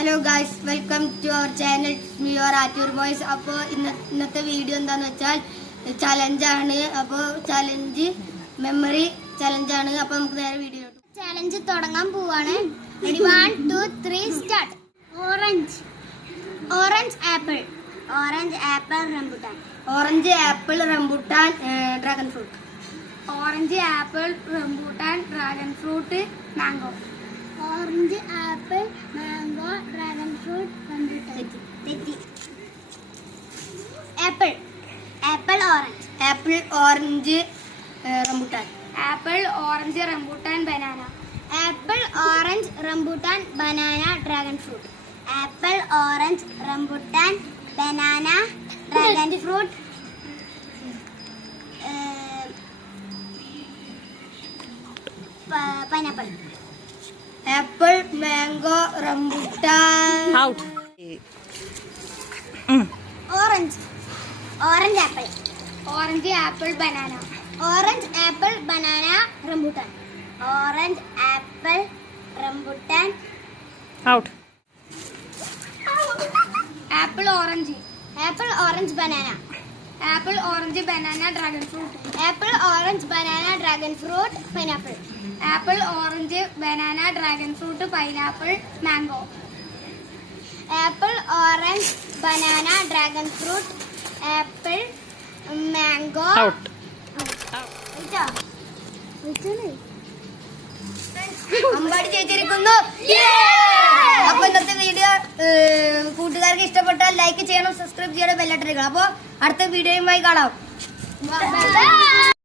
Hello guys, welcome to our channel your Attoor boys. അപ്പോൾ ഇന്നത്തെ video എന്താന്ന് വെച്ചാൽ ചലഞ്ചാണ്. അപ്പോൾ ചലഞ്ച് മെമ്മറി ചലഞ്ചാണ്. അപ്പോൾ നമുക്ക് നേരെ വീഡിയോ ചലഞ്ച് തുടങ്ങാൻ പോവാണ്. 1 2 3 start. Orange apple rambutan. Orange apple rambutan dragon fruit. Orange apple rambutan dragon fruit mango. Orange apple mango dragon fruit rambutan. തെറ്റി. Apple orange rambutan. Apple orange rambutan banana. Apple orange rambutan banana dragon fruit. Apple orange rambutan banana dragon fruit. Pineapple. Apple mango rambutan. Out. Orange apple banana. Orange apple banana rambutan. Orange apple rambutan. Out. Apple orange banana. Apple orange banana dragon fruit. Apple orange banana dragon fruit pineapple. Apple orange banana dragon fruit pineapple mango. Apple orange banana dragon fruit apple mango. Out. Ambadi ചേച്ചിരിക്കുന്നു. അപ്പൊ ഇന്നത്തെ video കൂട്ടുകാർക്ക് ഇഷ്ടപ്പെട്ടാൽ like ചെയ്യണം, subscribe ചെയ്യണം, bell icon അടിക്കണം. അപ്പൊ അടുത്ത വീഡിയോയുമായി കാണാം.